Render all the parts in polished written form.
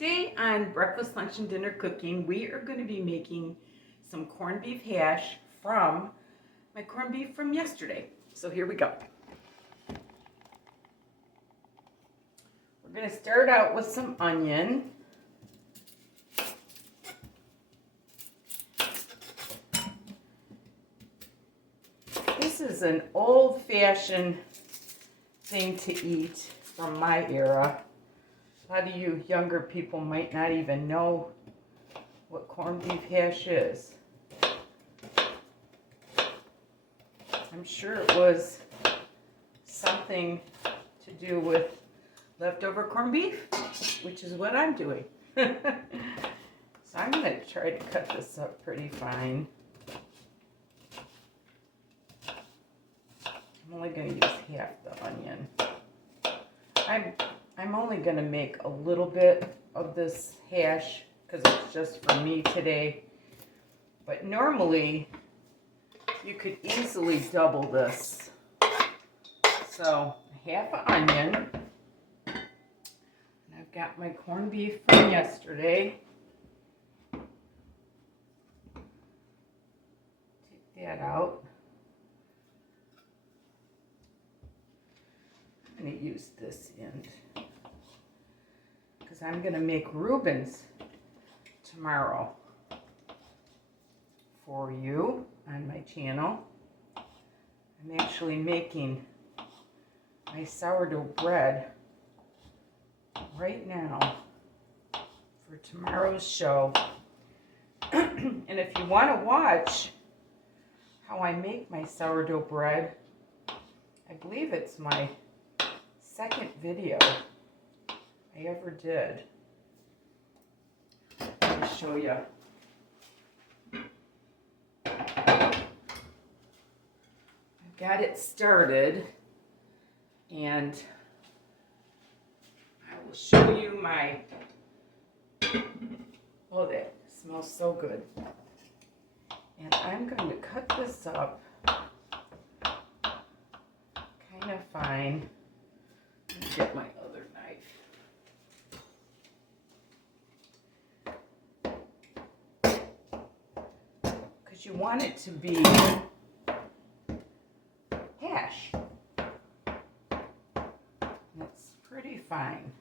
Today on Breakfast, Lunch, and Dinner Cooking, we are going to be making some corned beef hash from my corned beef from yesterday. So here we go. We're going to start out with some onion. This is an old-fashioned thing to eat from my era. A lot of you younger people might not even know what corned beef hash is. I'm sure it was something to do with leftover corned beef, which is what I'm doing. So I'm going to try to cut this up pretty fine. I'm only going to use half the onion. I'm only going to make a little bit of this hash because it's just for me today. But normally, you could easily double this. So, half an onion. And I've got my corned beef from yesterday. Take that out. I'm going to use this end because I'm going to make Reubens tomorrow for you on my channel. I'm actually making my sourdough bread right now for tomorrow's show. And if you want to watch how I make my sourdough bread, I believe it's my second video I ever did. Let me show you. I've got it started, and I will show you my, oh, that smells so good. And I'm going to cut this up kind of fine. Let me get my other knife. Because you want it to be hash. And it's pretty fine.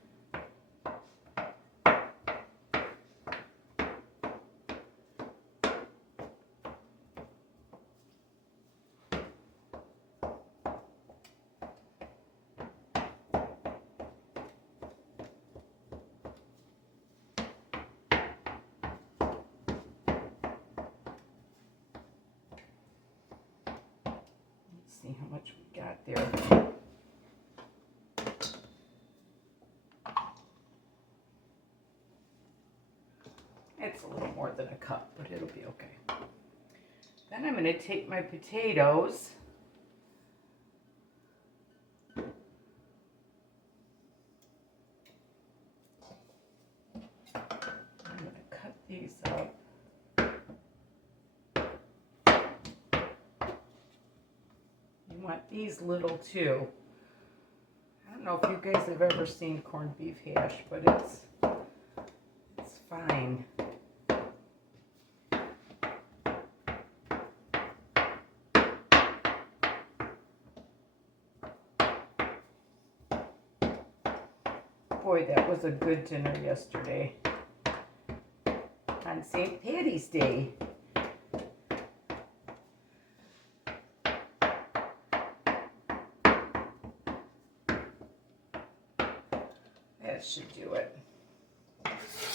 See how much we got there. It's a little more than a cup, but it'll be okay. Then I'm going to take my potatoes. I'm going to cut these up. Want these little too. I don't know if you guys have ever seen corned beef hash, but it's fine. Boy, that was a good dinner yesterday on St. Patty's Day. That should do it.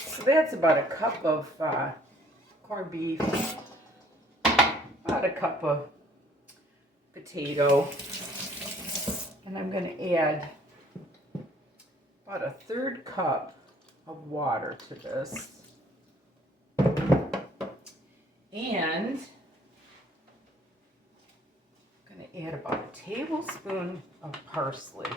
So that's about a cup of corned beef, about a cup of potato, and I'm going to add about a third cup of water to this. And I'm going to add about a tablespoon of parsley.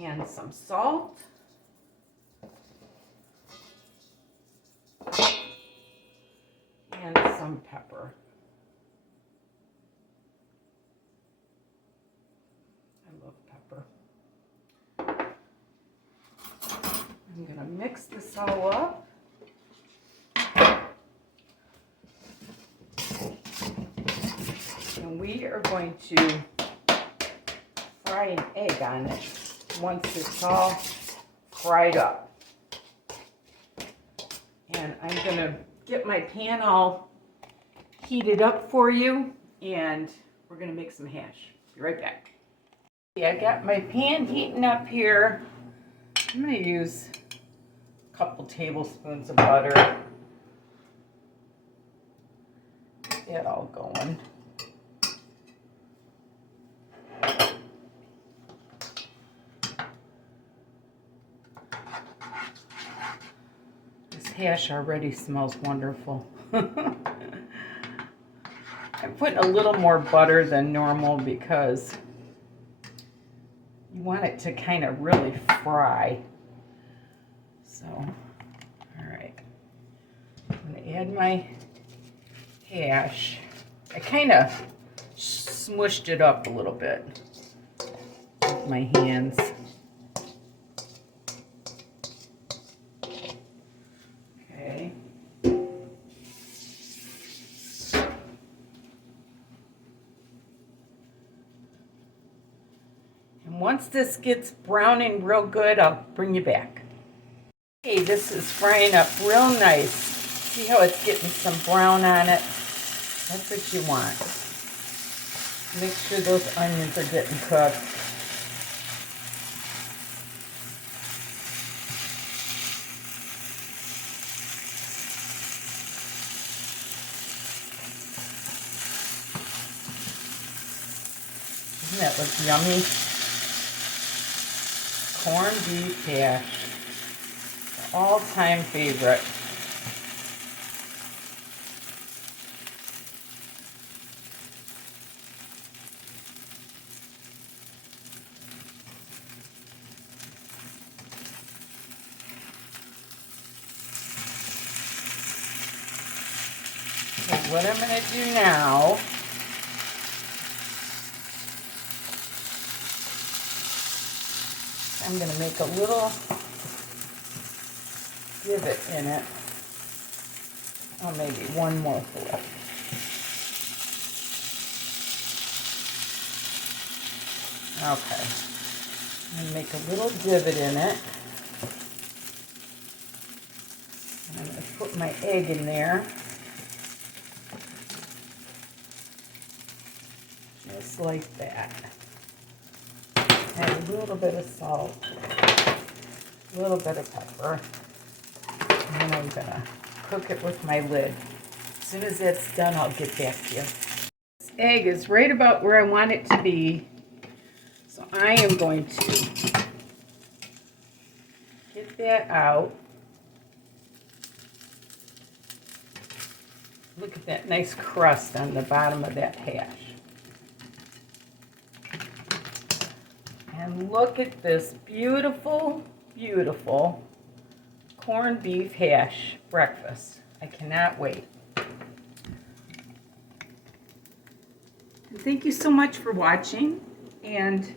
And some salt. And some pepper. mix this all up. And we are going to fry an egg on it once it's all fried up. And I'm going to get my pan all heated up for you, and we're going to make some hash. Be right back. Yeah, I got my pan heating up here. I'm going to use a couple tablespoons of butter. Get that all going. This hash already smells wonderful. I'm putting a little more butter than normal because you want it to kind of really fry. So, all right. I'm going to add my hash. I kind of smushed it up a little bit with my hands. Okay. And once this gets browning real good, I'll bring you back. Okay, this is frying up real nice. See how it's getting some brown on it? That's what you want. Make sure those onions are getting cooked. Doesn't that look yummy? Corned beef hash. All-time favorite. Okay, what I'm going to do now I'm going to make a little divot in it. Oh, maybe one more full. Okay. I'm going to make a little divot in it. I'm going to put my egg in there. Just like that. Add a little bit of salt, a little bit of pepper, and then I'm gonna cook it with my lid. As soon as that's done, I'll get back to you. This egg is right about where I want it to be, so I am going to get that out. Look at that nice crust on the bottom of that hash. And look at this beautiful, beautiful corned beef hash breakfast. I cannot wait. And thank you so much for watching. And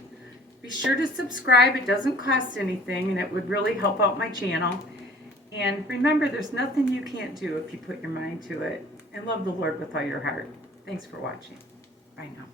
be sure to subscribe. It doesn't cost anything, and it would really help out my channel. And remember, there's nothing you can't do if you put your mind to it. And love the Lord with all your heart. Thanks for watching. Bye now.